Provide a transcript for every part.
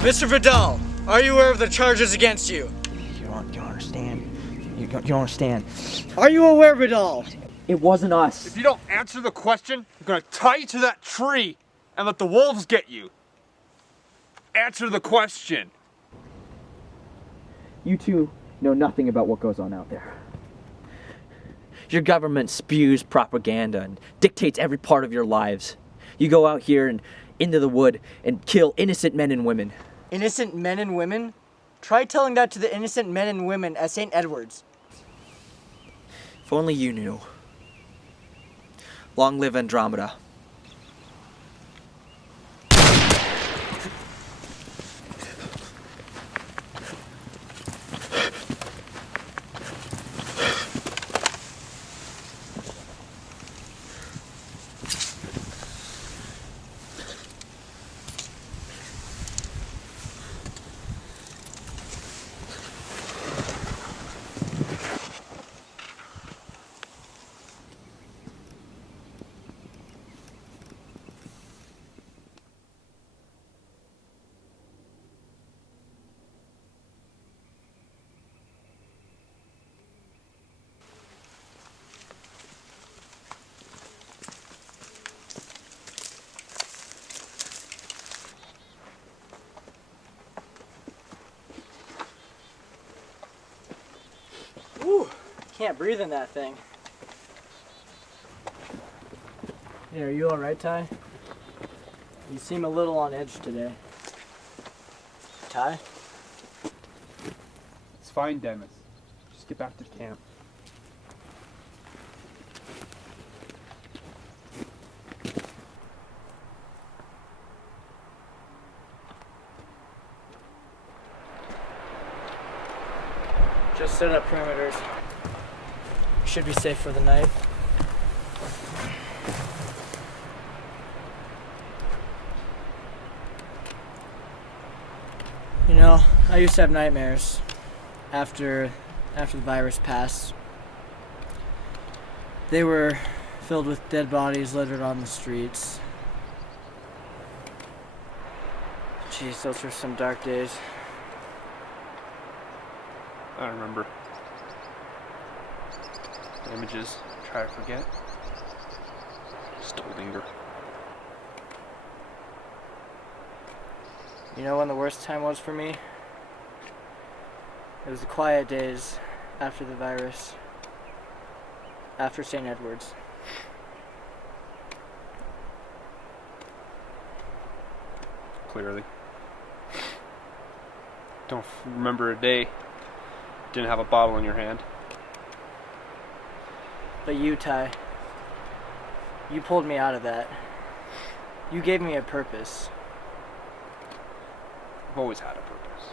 Mr. Vidal, are you aware of the charges against you? You don't understand. You don't understand. Are you aware, Vidal? It wasn't us. If you don't answer the question, I'm gonna tie you to that tree and let the wolves get you. Answer the question. You two know nothing about what goes on out there. Your government spews propaganda and dictates every part of your lives. You go out here and into the wood and kill innocent men and women. Innocent men and women? Try telling that to the innocent men and women at St. Edward's. If only you knew. Long live Andromeda. Ooh, can't breathe in that thing. Hey, are you alright, Ty? You seem a little on edge today. Ty? It's fine, Demis. Just get back to camp. Just set up perimeters. Should be safe for the night. You know, I used to have nightmares after the virus passed. They were filled with dead bodies littered on the streets. Jeez, those were some dark days. I remember. The images, try to forget. Still linger. You know when the worst time was for me? It was the quiet days after the virus. After St. Edward's. Clearly. Don't remember a day didn't have a bottle in your hand. But you, Ty, you pulled me out of that. You gave me a purpose. I've always had a purpose.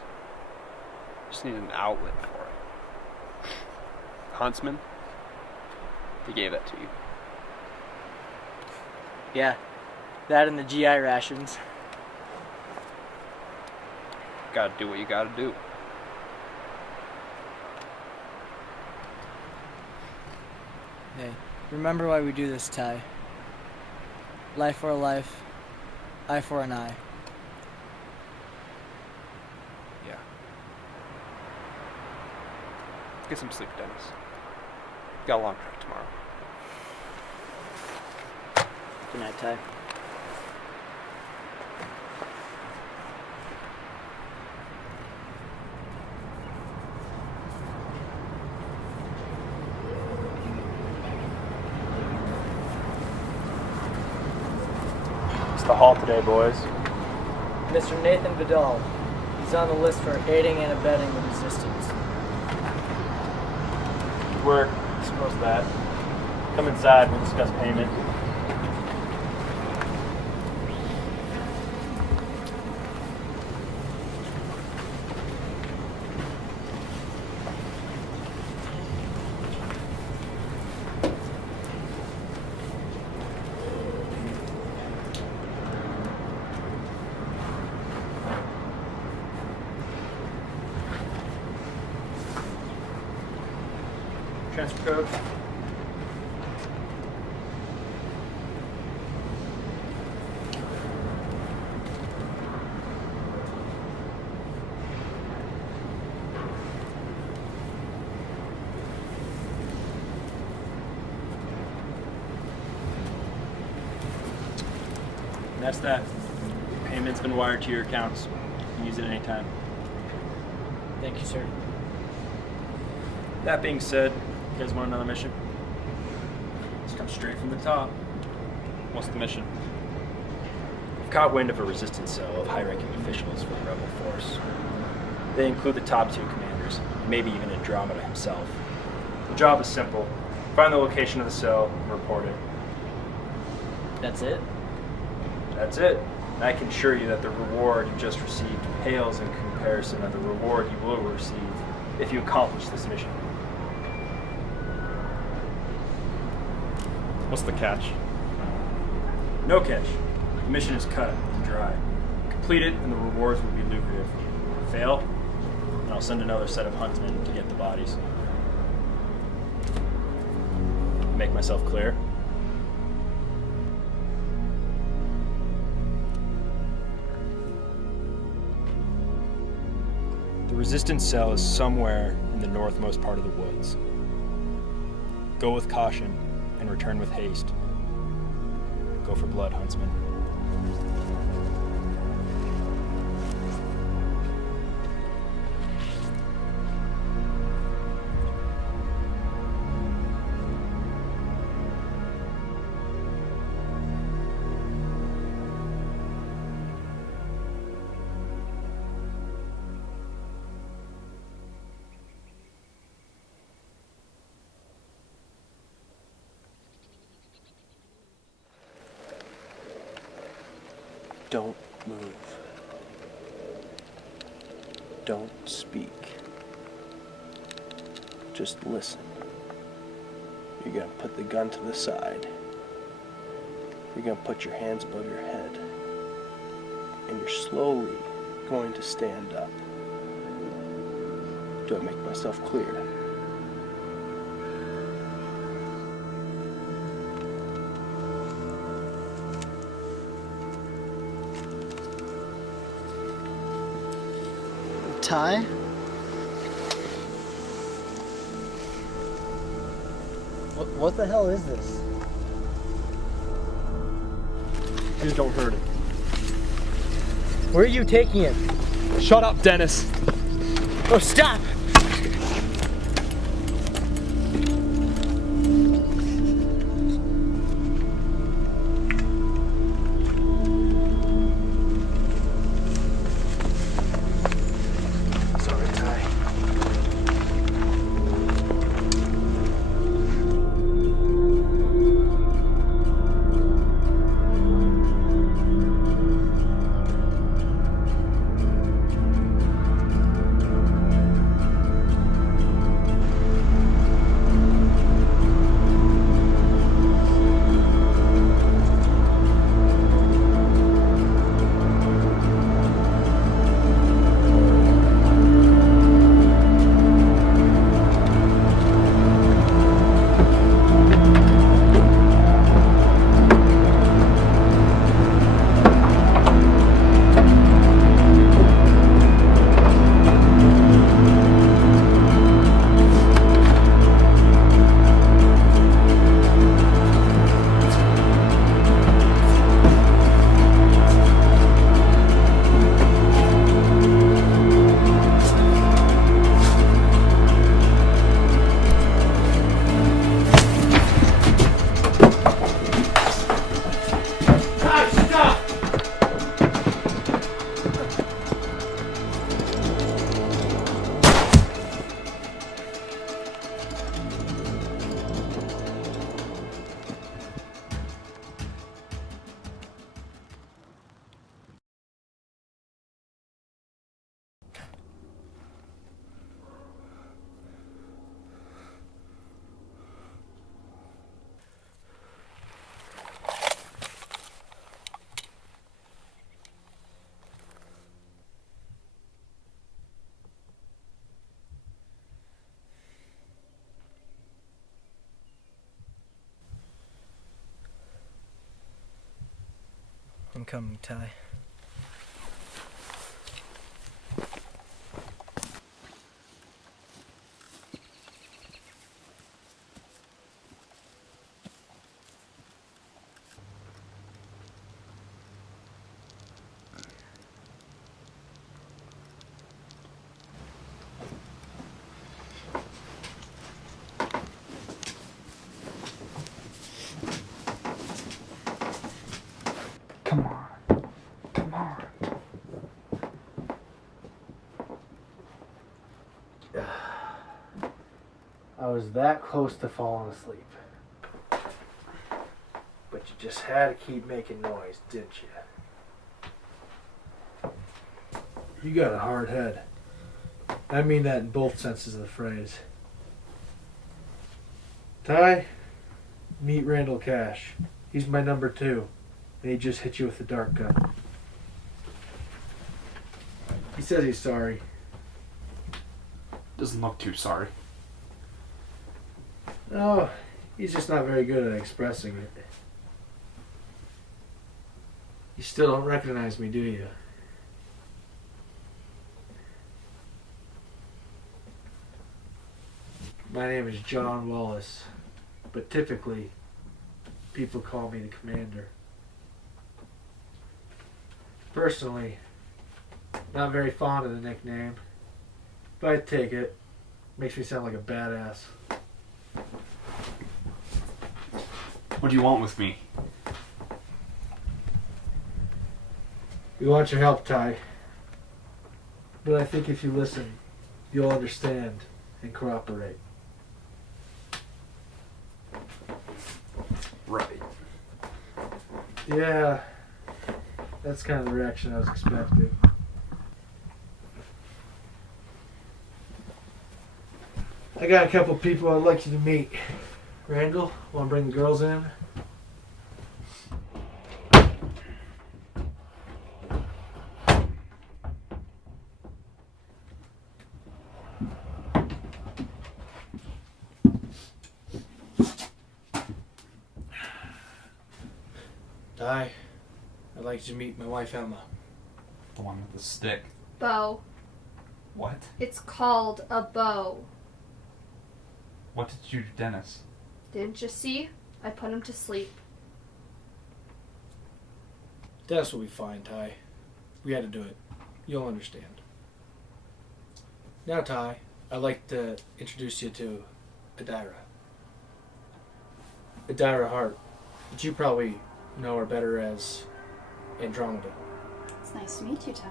Just needed an outlet for it. Huntsman, he gave that to you. Yeah, that and the GI rations. Gotta do what you gotta do. Hey, remember why we do this, Ty. Life for a life, eye for an eye. Yeah. Get some sleep, Dennis. Got a long trip tomorrow. Good night, Ty. It's the hall today, boys. Mr. Nathan Vidal. He's on the list for aiding and abetting the resistance. Good work. I suppose that. Come inside, we'll discuss payment. Transfer code. And that's that. Payment's been wired to your accounts. You can use it anytime. Thank you, sir. That being said, you guys want another mission? Let's come straight from the top. What's the mission? We've caught wind of a resistance cell of high-ranking officials for the rebel force. They include the top two commanders, maybe even Andromeda himself. The job is simple. Find the location of the cell and report it. That's it? That's it. And I can assure you that the reward you just received pales in comparison of the reward you will receive if you accomplish this mission. What's the catch? No catch. The mission is cut and dry. Complete it and the rewards will be lucrative. Fail, and I'll send another set of huntsmen to get the bodies. Make myself clear? The resistance cell is somewhere in the northmost part of the woods. Go with caution and return with haste. Go for blood, huntsman. Don't move. Don't speak. Just listen. You're gonna put the gun to the side. You're gonna put your hands above your head. And you're slowly going to stand up. Do I make myself clear? Ty? What the hell is this? Please don't hurt him. Where are you taking him? Shut up, Dennis. Oh, stop! Sorry, Ty. I'm coming, Ty. Come on. Come on. I was that close to falling asleep. But you just had to keep making noise, didn't you? You got a hard head. I mean that in both senses of the phrase. Ty, meet Randall Cash. He's my number 2, and he just hit you with a dart gun. He says he's sorry. Doesn't look too sorry. Oh, he's just not very good at expressing it. You still don't recognize me, do you? My name is John Wallace, but typically people call me the Commander. Personally, not very fond of the nickname, but I take it. Makes me sound like a badass. What do you want with me? We want your help, Ty. But I think if you listen, you'll understand and cooperate. Right. Yeah, that's kind of the reaction I was expecting. I got a couple people I'd like you to meet. Randall, want to bring the girls in? Di, I'd like you to meet my wife Emma. The one with the stick. Bow. What? It's called a bow. What did you do to Dennis? Didn't you see? I put him to sleep. Dennis will be fine, Ty. We had to do it. You'll understand. Now, Ty, I'd like to introduce you to Adira. Adira Hart, but you probably know her better as Andromeda. It's nice to meet you, Ty.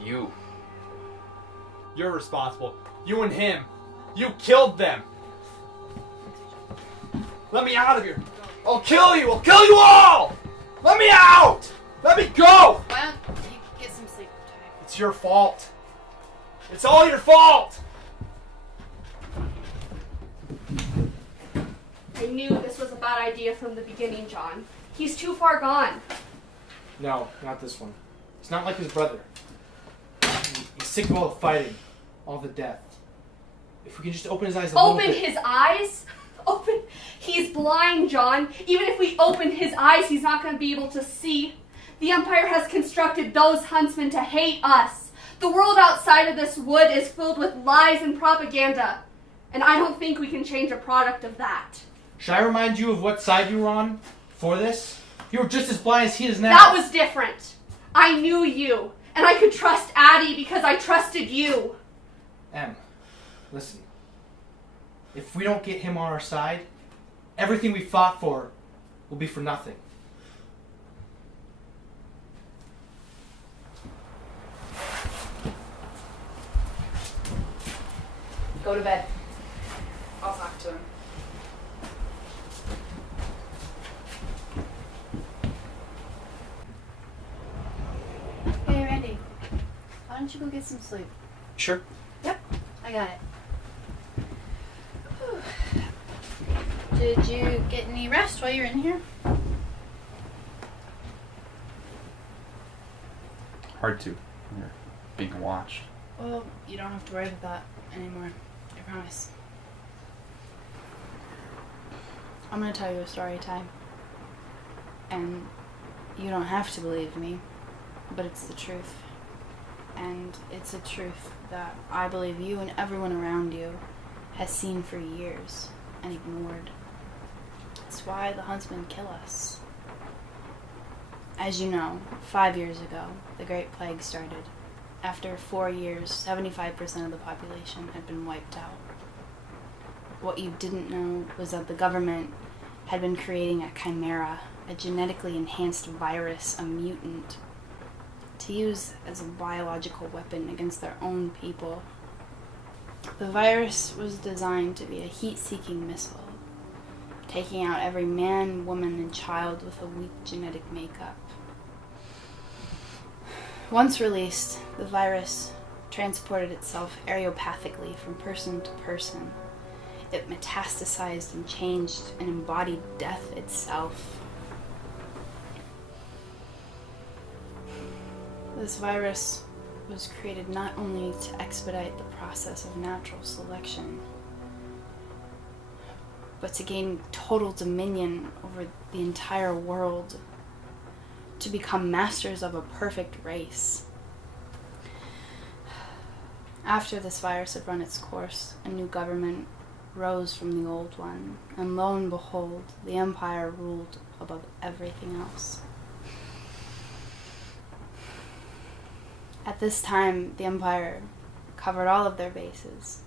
You. You're responsible. You and him. You killed them. Let me out of here. I'll kill you. I'll kill you all. Let me out. Let me go. Why don't you get some sleep, Ty? It's your fault. It's all your fault. I knew this was a bad idea from the beginning, John. He's too far gone. No, not this one. It's not like his brother. He's sick of all the fighting, all the death. If we can just open his eyes a little bit. Open his eyes? Open? He's blind, John. Even if we open his eyes, he's not going to be able to see. The Empire has constructed those huntsmen to hate us. The world outside of this wood is filled with lies and propaganda. And I don't think we can change a product of that. Should I remind you of what side you were on for this? You were just as blind as he is now. That was different. I knew you. And I could trust Addie because I trusted you. Em, listen. If we don't get him on our side, everything we fought for will be for nothing. Go to bed. I'll talk to him. Hey, Randy. Why don't you go get some sleep? Sure. Yep, I got it. Did you get any rest while you're in here? Hard to. You're being watched. Well, you don't have to worry about that anymore. I promise. I'm gonna tell you a story, Ty. And you don't have to believe me, but it's the truth. And it's a truth that I believe you and everyone around you has seen for years and ignored. It's why the huntsmen kill us. As you know, 5 years ago, the Great Plague started. After 4 years, 75% of the population had been wiped out. What you didn't know was that the government had been creating a chimera, a genetically enhanced virus, a mutant, to use as a biological weapon against their own people. The virus was designed to be a heat-seeking missile, taking out every man, woman, and child with a weak genetic makeup. Once released, the virus transported itself aeropathically from person to person. It metastasized and changed and embodied death itself. This virus was created not only to expedite the process of natural selection, but to gain total dominion over the entire world, to become masters of a perfect race. After this virus had run its course, a new government rose from the old one, and lo and behold, the Empire ruled above everything else. At this time, the Empire covered all of their bases.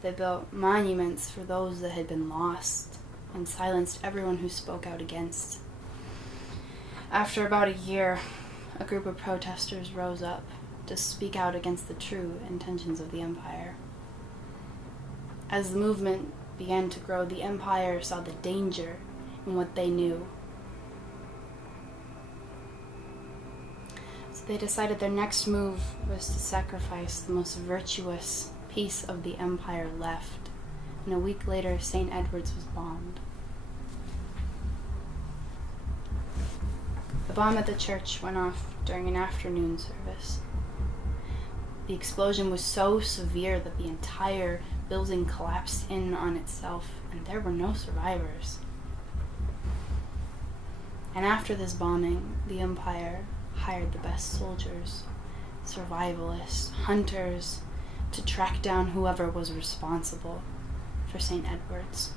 They built monuments for those that had been lost, and silenced everyone who spoke out against. After about a year, a group of protesters rose up to speak out against the true intentions of the Empire. As the movement began to grow, the Empire saw the danger in what they knew. So they decided their next move was to sacrifice the most virtuous piece of the Empire left, and a week later, St. Edward's was bombed. The bomb at the church went off during an afternoon service. The explosion was so severe that the entire building collapsed in on itself, and there were no survivors. And after this bombing, the Empire hired the best soldiers, survivalists, hunters, to track down whoever was responsible for St. Edward's.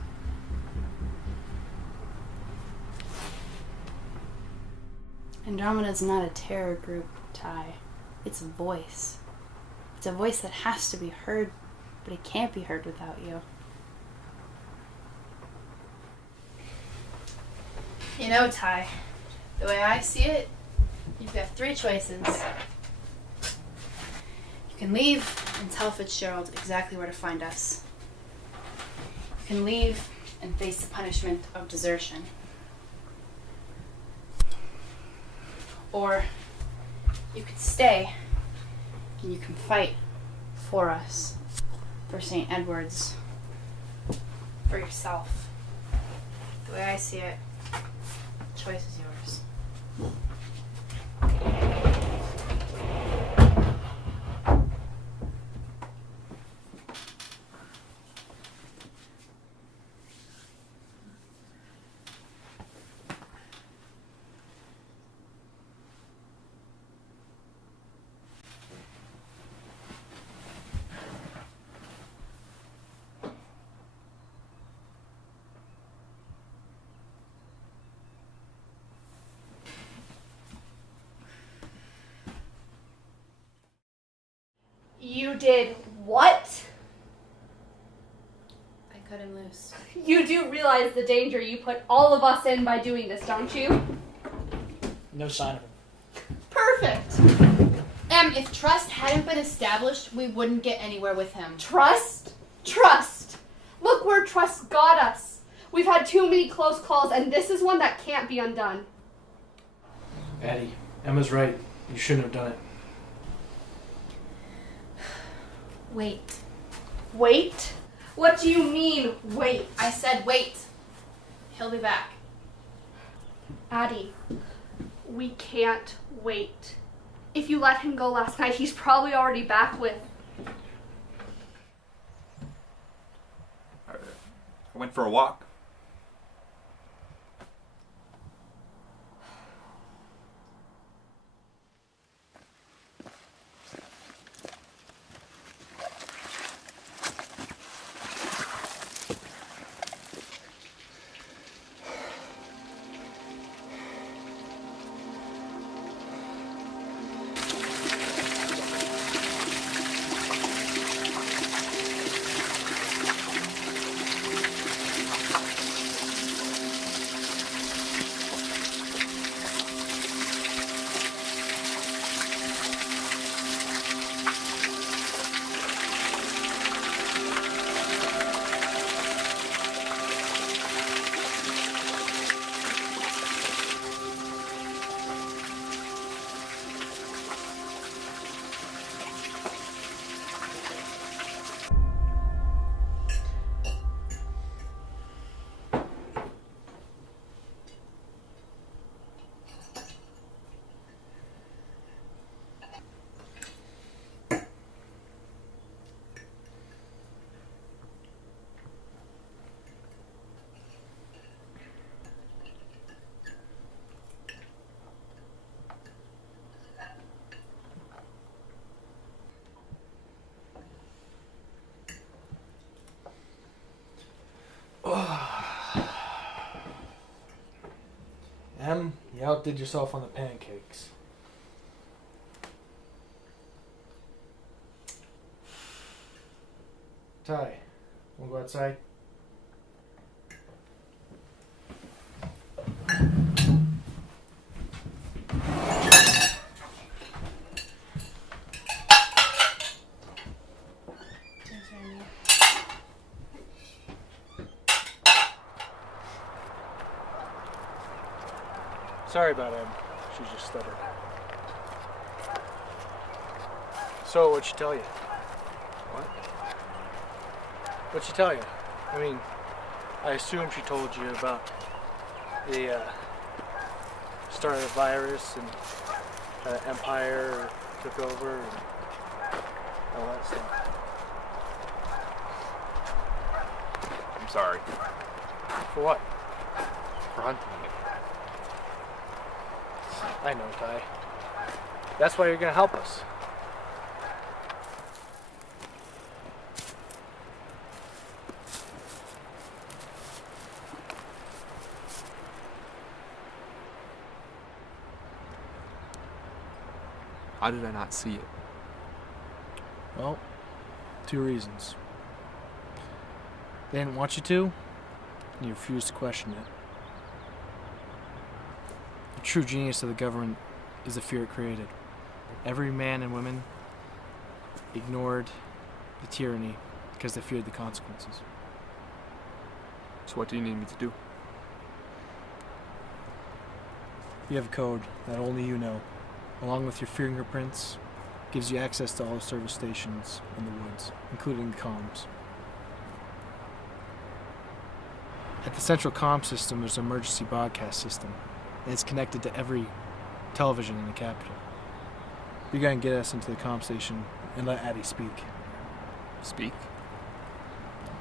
Andromeda's not a terror group, Ty. It's a voice. It's a voice that has to be heard, but it can't be heard without you. You know, Ty, the way I see it, you've got three choices. You can leave and tell Fitzgerald exactly where to find us. You can leave and face the punishment of desertion. Or you could stay and you can fight for us, for St. Edward's, for yourself. The way I see it, the choice is yours. You did what? I cut him loose. You do realize the danger you put all of us in by doing this, don't you? No sign of him. Perfect. If trust hadn't been established, we wouldn't get anywhere with him. Trust? Trust. Look where trust got us. We've had too many close calls, and this is one that can't be undone. Addie, Emma's right. You shouldn't have done it. Wait. Wait? What do you mean, wait? I said wait. He'll be back. Addie, we can't wait. If you let him go last night, he's probably already back with... I went for a walk. outdid yourself on the pancakes. Ty, wanna go outside? Sorry about Em. She's just stubborn. So, what'd she tell you? What? What'd she tell you? I mean, I assume she told you about the start of the virus and Empire took over and all that stuff. I'm sorry. For what? For hunting me. I know, Ty. That's why you're gonna help us. How did I not see it? Well, 2 reasons. They didn't want you to, and you refused to question it. The true genius of the government is the fear it created. Every man and woman ignored the tyranny because they feared the consequences. So what do you need me to do? You have a code that only you know, along with your fingerprints, gives you access to all the service stations in the woods, including the comms. At the central comm system, there's an emergency broadcast system, and it's connected to every television in the capital. You're gonna get us into the comm station and let Addie speak. Speak?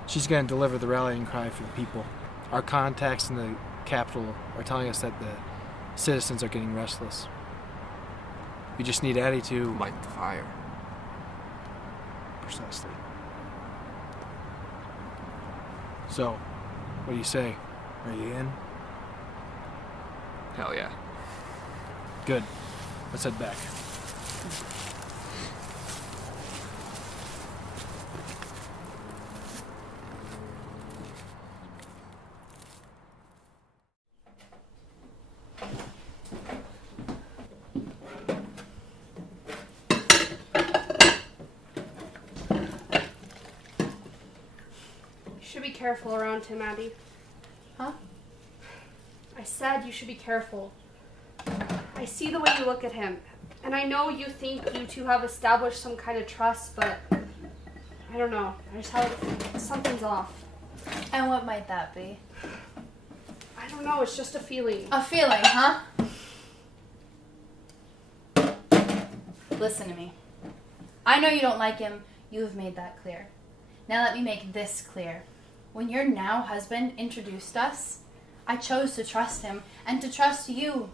She's gonna deliver the rallying cry for the people. Our contacts in the capital are telling us that the citizens are getting restless. We just need Addie to Light the fire. Precisely. So, what do you say? Are you in? Hell yeah. Good. Let's head back. You should be careful around him, Abby. Huh? I said you should be careful. I see the way you look at him, and I know you think you two have established some kind of trust, but I don't know. I just have something's off. And what might that be? I don't know. It's just a feeling. A feeling, huh? Listen to me. I know you don't like him. You have made that clear. Now let me make this clear. When your now husband introduced us, I chose to trust him and to trust you.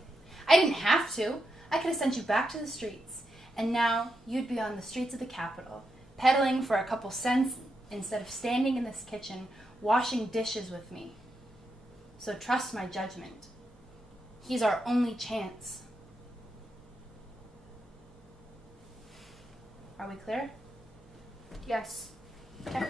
I didn't have to. I could have sent you back to the streets. And now you'd be on the streets of the capital, peddling for a couple cents instead of standing in this kitchen, washing dishes with me. So trust my judgment. He's our only chance. Are we clear? Yes. Okay.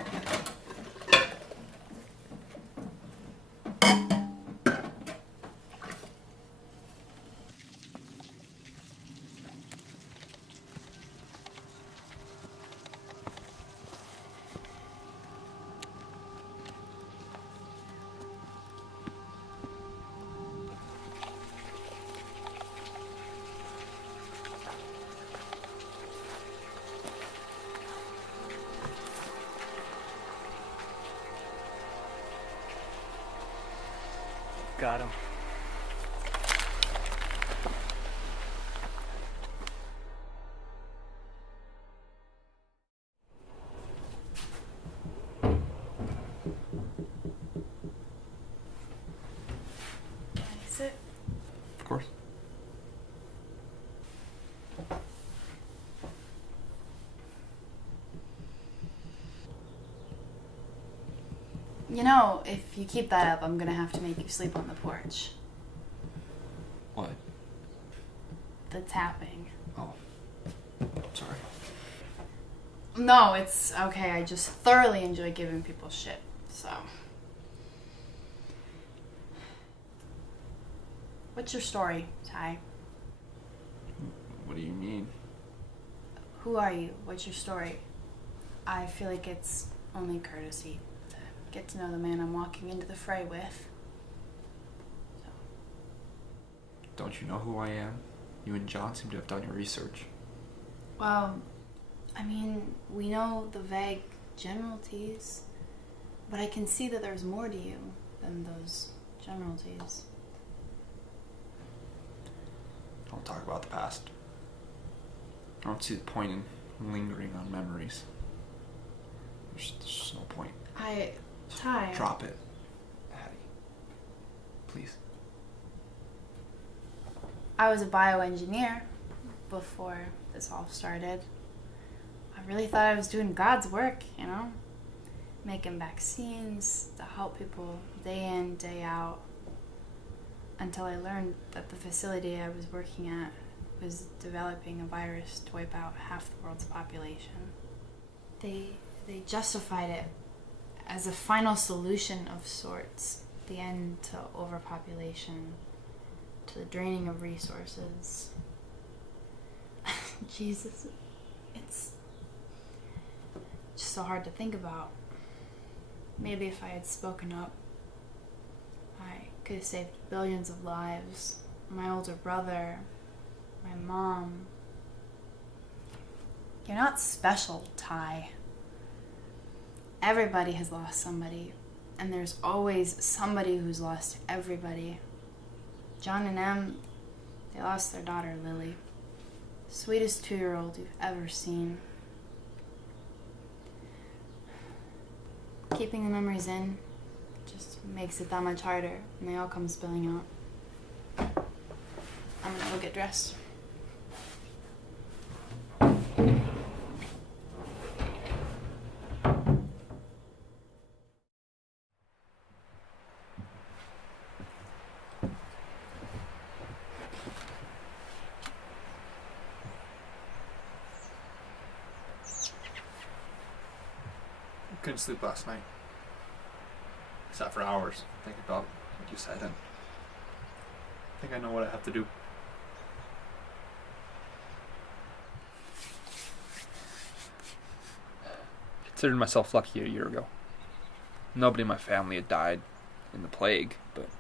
Got him. Can I sit? Of course. You know, if you keep that up, I'm gonna have to make you sleep on the porch. What? the tapping. Oh. Sorry. No, it's okay. I just thoroughly enjoy giving people shit, so. What's your story, Ty? What do you mean? Who are you? What's your story? I feel like it's only courtesy to get to know the man I'm walking into the fray with. Don't you know who I am? You and John seem to have done your research. Well, I mean, we know the vague generalities, but I can see that there's more to you than those generalities. Don't talk about the past. I don't see the point in lingering on memories. There's just no point. Ty. Drop it, Hattie. Please. I was a bioengineer before this all started. I really thought I was doing God's work, you know? Making vaccines to help people day in, day out. Until I learned that the facility I was working at was developing a virus to wipe out half the world's population. They justified it as a final solution of sorts, the end to overpopulation, to the draining of resources. Jesus, it's just so hard to think about. Maybe if I had spoken up, I could have saved billions of lives. My older brother, my mom. You're not special, Ty. Everybody has lost somebody, and there's always somebody who's lost everybody. John and Em, they lost their daughter, Lily. Sweetest 2-year-old you've ever seen. Keeping the memories in just makes it that much harder, and they all come spilling out. I'm gonna go get dressed. Couldn't sleep last night. Sat for hours thinking about what you said, and I think I know what I have to do. Considered myself lucky a year ago. Nobody in my family had died in the plague, but it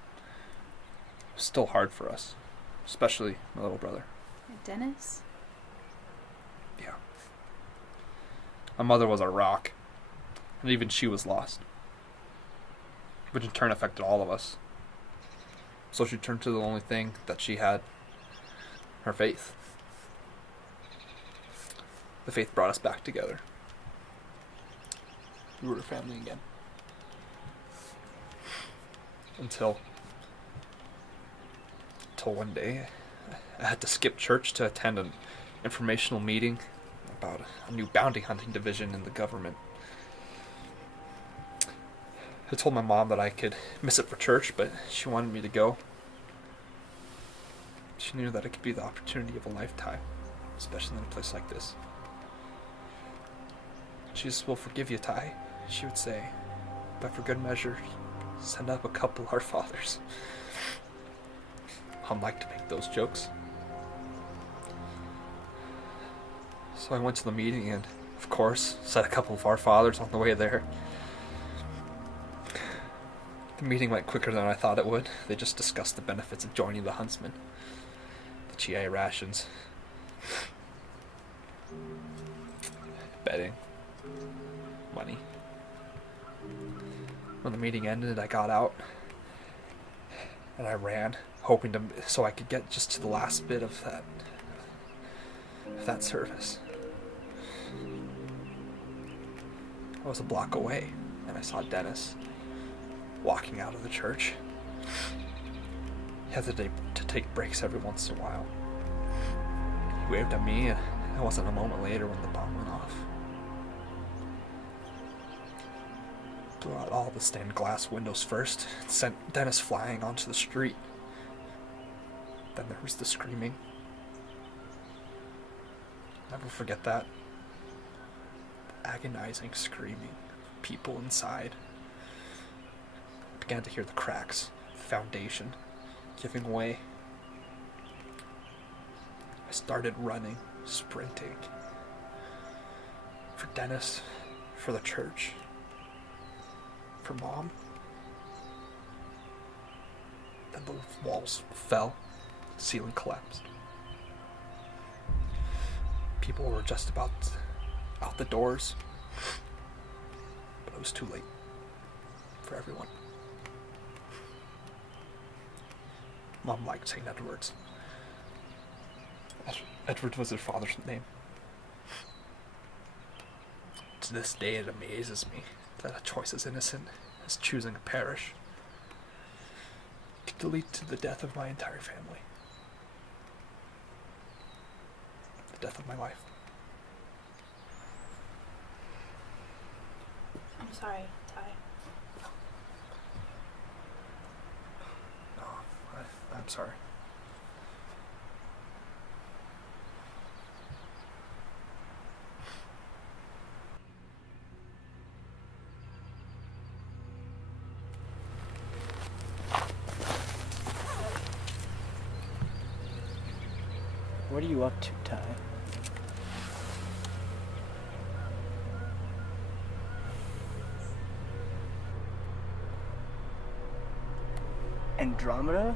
was still hard for us, especially my little brother. Dennis? Yeah. My mother was our rock, and even she was lost, which in turn affected all of us. So she turned to the only thing that she had, her faith. The faith brought us back together. We were a family again. Until one day, I had to skip church to attend an informational meeting about a new bounty hunting division in the government. I told my mom that I could miss it for church, but she wanted me to go. She knew that it could be the opportunity of a lifetime, especially in a place like this. Jesus will forgive you, Ty, she would say, but for good measure, send up a couple Our Fathers. Mom liked to make those jokes. So I went to the meeting and, of course, said a couple of Our Fathers on the way there. The meeting went quicker than I thought it would. They just discussed the benefits of joining the Huntsmen, the GI rations, betting, money. When the meeting ended, I got out and I ran, hoping so I could get just to the last bit of that service. I was a block away, and I saw Dennis walking out of the church. He had to take breaks every once in a while. He waved at me, and it wasn't a moment later when the bomb went off. Blew out all the stained glass windows first, and sent Dennis flying onto the street. Then there was the screaming, Never forget that. Agonizing screaming of people inside. Began to hear the cracks, the foundation giving way. I started running, sprinting. For Dennis, for the church, for Mom. Then the walls fell, the ceiling collapsed. People were just about out the doors, but it was too late for everyone. Mom liked saying Edwards. Edward was her father's name. To this day, it amazes me that a choice as innocent as choosing a parish could lead to the death of my entire family. The death of my wife. I'm sorry, Ty. No, I'm sorry. What are you up to, Ty? Andromeda?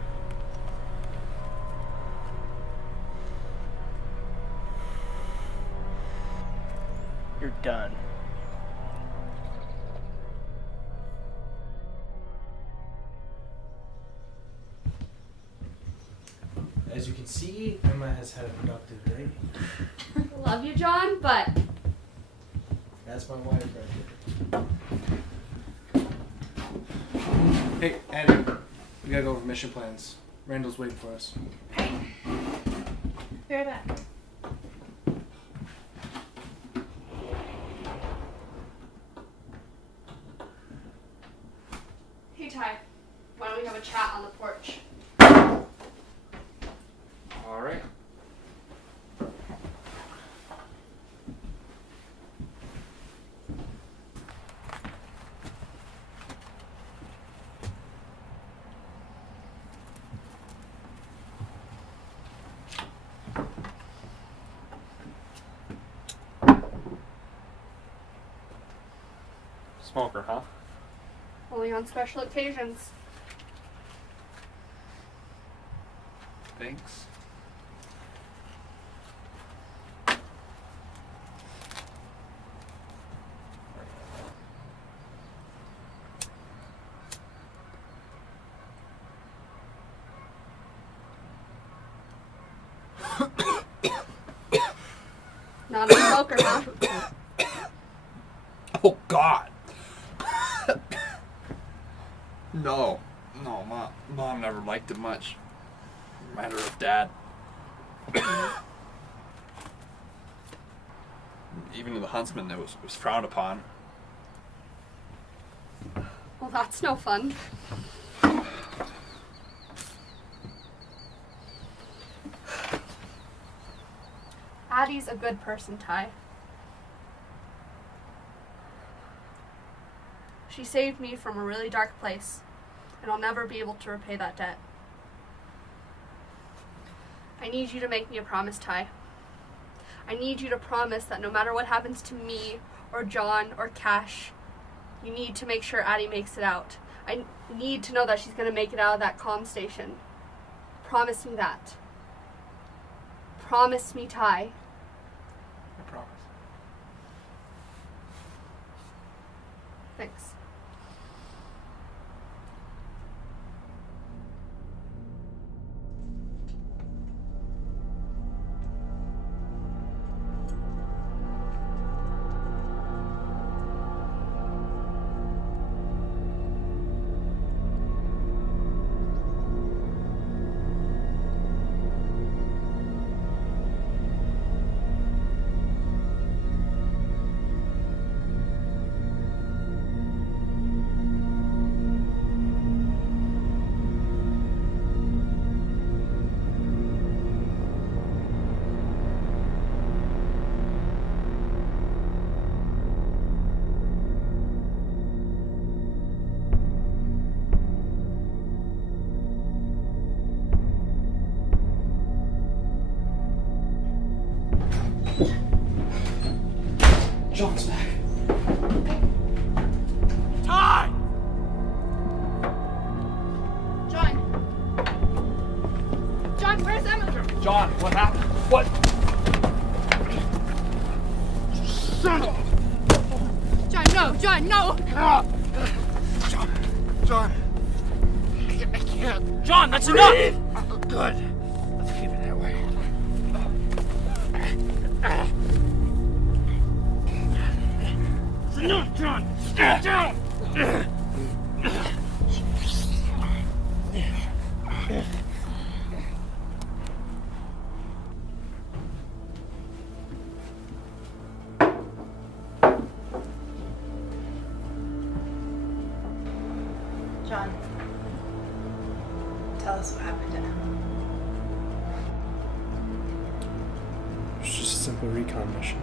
You're done. As you can see, Emma has had a productive day. Love you, John, but That's my wife right here. Hey, Annie, we gotta go over mission plans. Randall's waiting for us. Be right back. hey, Ty, why don't we have a chat on the porch? All right. Smoker, huh? Only on special occasions. Thanks. Not a smoker, huh? Oh God. No, Mom never liked it much. Matter of Dad. Even to the huntsman, it was frowned upon. Well, that's no fun. Addie's a good person, Ty. She saved me from a really dark place, and I'll never be able to repay that debt. I need you to make me a promise, Ty. I need you to promise that no matter what happens to me, or John, or Cash, you need to make sure Addie makes it out. I need to know that she's going to make it out of that comm station. Promise me that. Promise me, Ty. I promise. Thanks. John, what happened? What? John, no! John, no! John. I can't. John, that's enough! Good. Let's keep it that way. No, John! Stand down! John, tell us what happened to Emma. It's just a simple recon mission.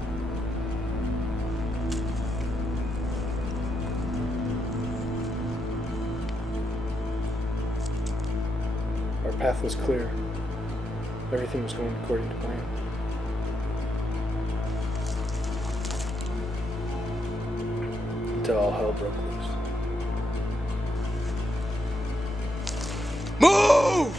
Our path was clear. Everything was going according to plan. Until all hell broke loose. Move!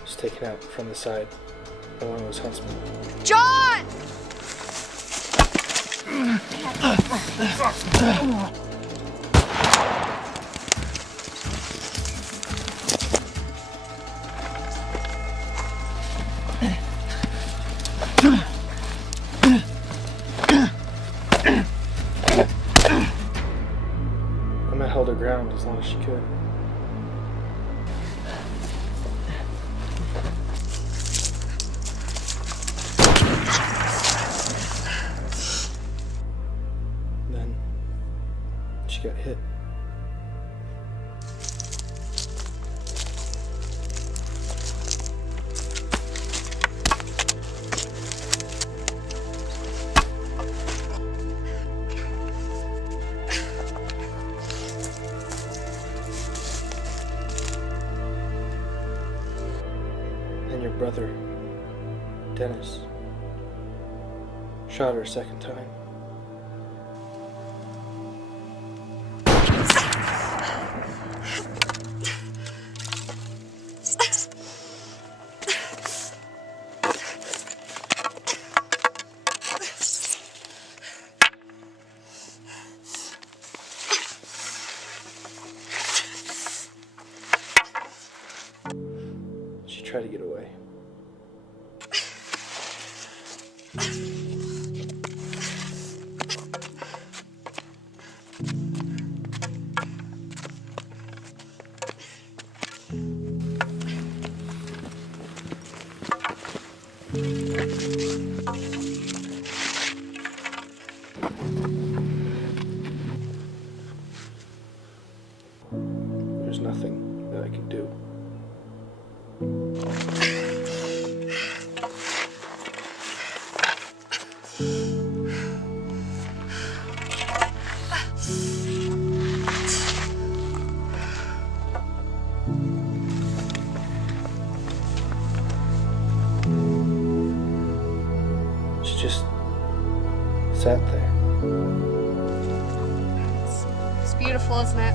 Was taken out from the side by one of those huntsmen. John! Emma held her ground as long as she could. Then she got hit. And your brother, Dennis, shot her a second time. She tried to get away. There's nothing that I can do. She just sat there. It's beautiful, isn't it?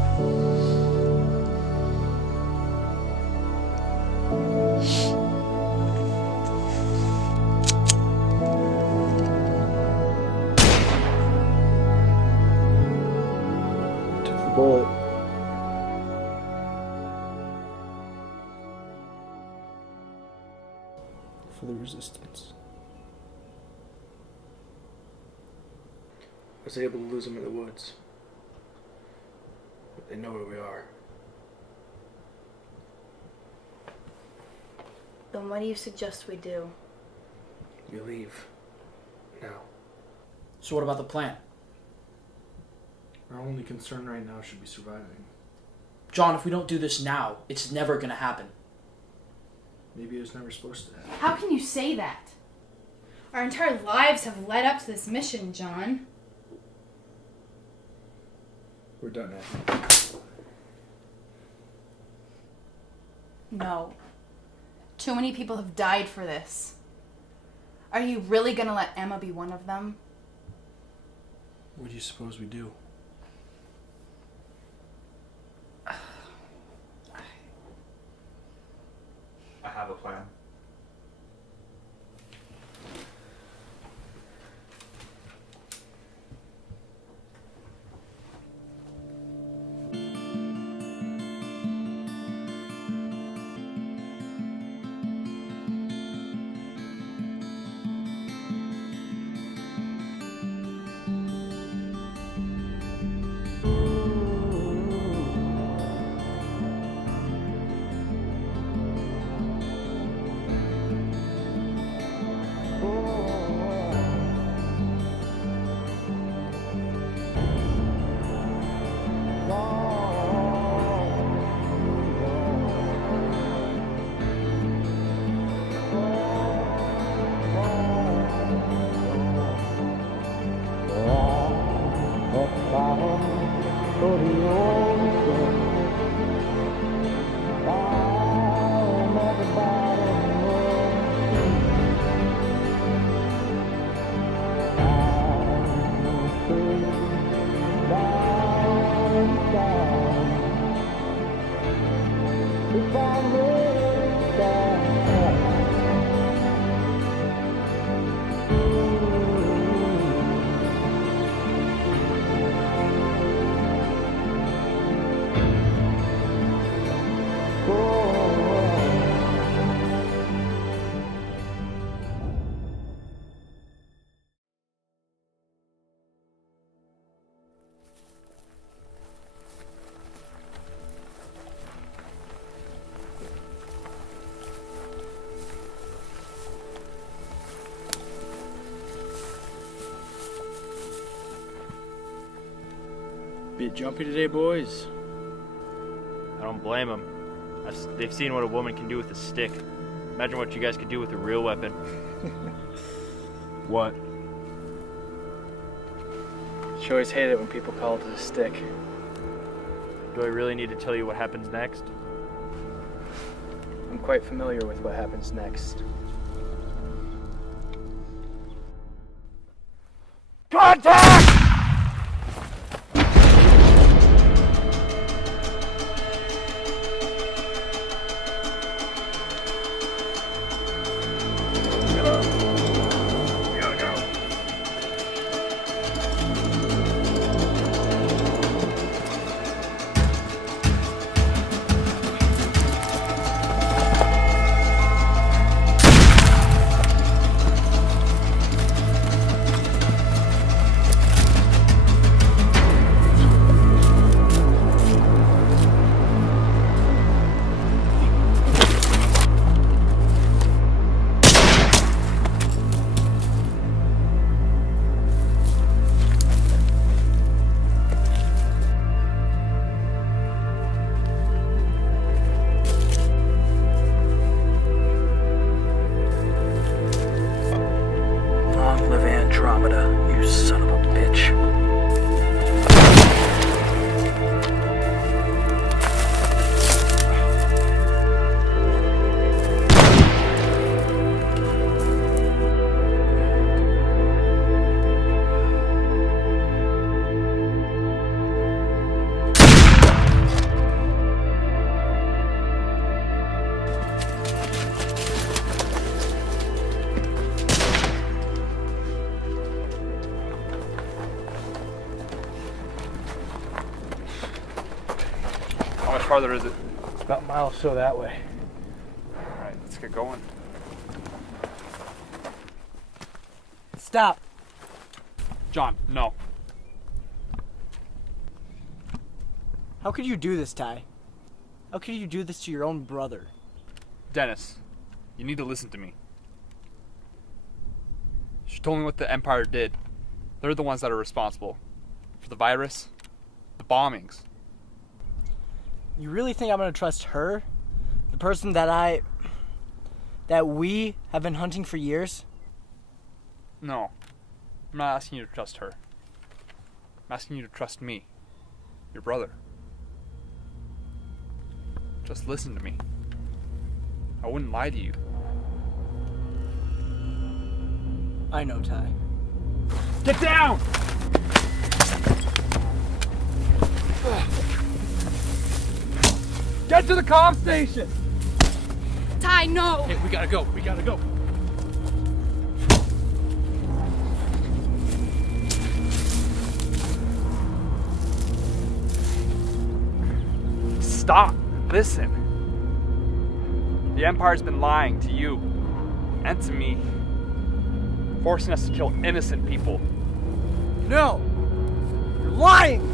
Took the bullet. For the resistance. I was able to lose them in the woods. But they know where we are. Then what do you suggest we do? We leave. Now. So what about the plant? Our only concern right now should be surviving. John, if we don't do this now, it's never gonna happen. Maybe it was never supposed to happen. How can you say that? Our entire lives have led up to this mission, John. We're done now. No. Too many people have died for this. Are you really gonna let Emma be one of them? What do you suppose we do? I Bit jumpy today, boys. I don't blame them. They've seen what a woman can do with a stick. Imagine what you guys could do with a real weapon. What? She always hated it when people called it a stick. Do I really need to tell you what happens next? I'm quite familiar with what happens next. Contact! Long live Andromeda, you son of a bitch. How much farther is it? It's about a mile or so that way. Alright, let's get going. Stop! John, no. How could you do this, Ty? How could you do this to your own brother? Dennis, you need to listen to me. She told me what the Empire did. They're the ones that are responsible for the virus, the bombings. You really think I'm gonna trust her? The person that we have been hunting for years? No, I'm not asking you to trust her. I'm asking you to trust me, your brother. Just listen to me. I wouldn't lie to you. I know, Ty. Get down! Get to the comm station! Ty, no! Hey, we gotta go. We gotta go. Stop. Listen. The Empire's been lying to you and to me, forcing us to kill innocent people. No! You're lying!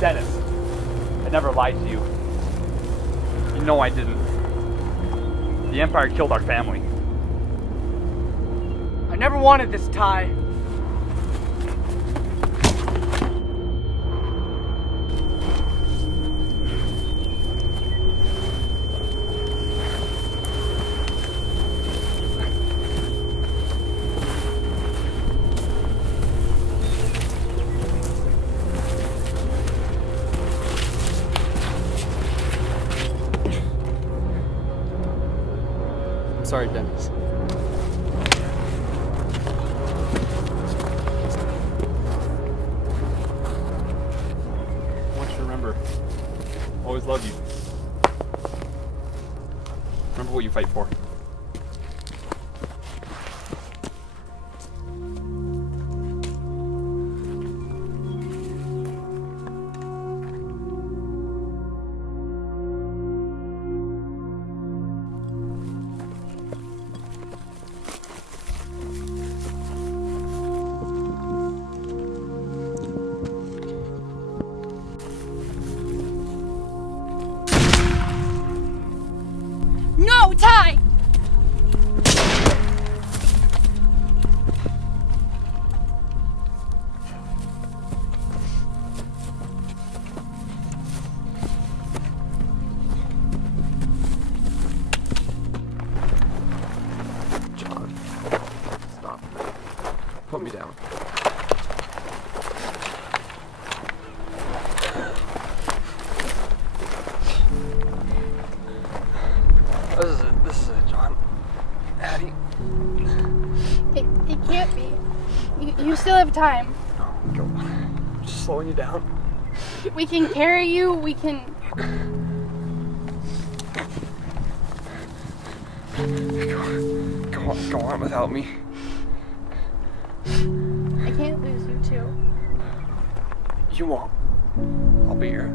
Dennis, I never lied to you. You know I didn't. The Empire killed our family. I never wanted this, Ty. sorry, Dennis. I want you to remember, always love you. Remember what you fight for. No, Ty! John, stop. Put me down. This is it, John. Addie. It can't be. You still have time. No, go on. I'm just slowing you down. We can carry you. We can. Go on without me. I can't lose you too. You won't. I'll be here.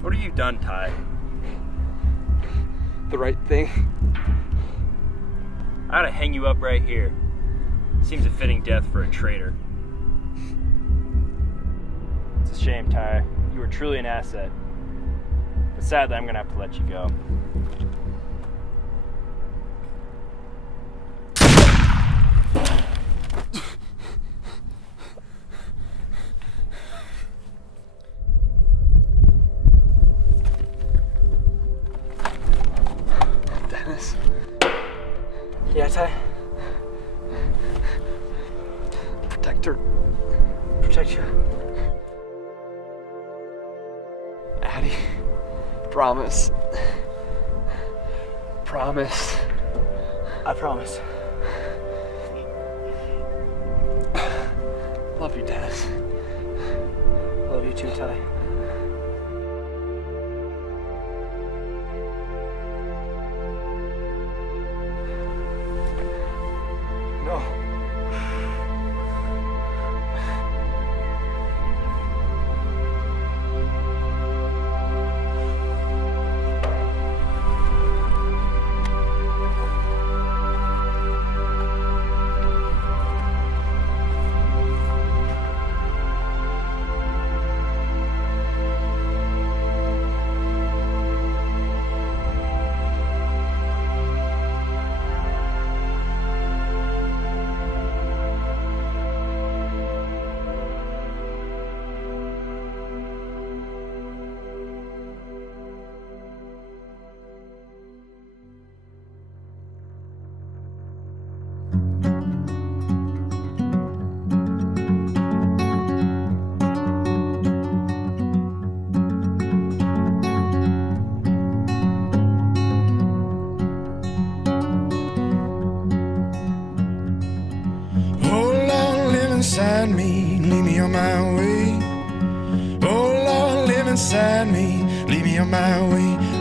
What have you done, Ty? The right thing. I ought to hang you up right here. Seems a fitting death for a traitor. It's a shame, Ty. You were truly an asset. But sadly, I'm gonna have to let you go. Dennis. Yeah, Ty? Protect her. Protect you. Addie. Promise. Promise. I promise. Love you, Dennis. Love you too, Ty. No. Inside me, lead me on my way. Oh beside me, lead me on my way.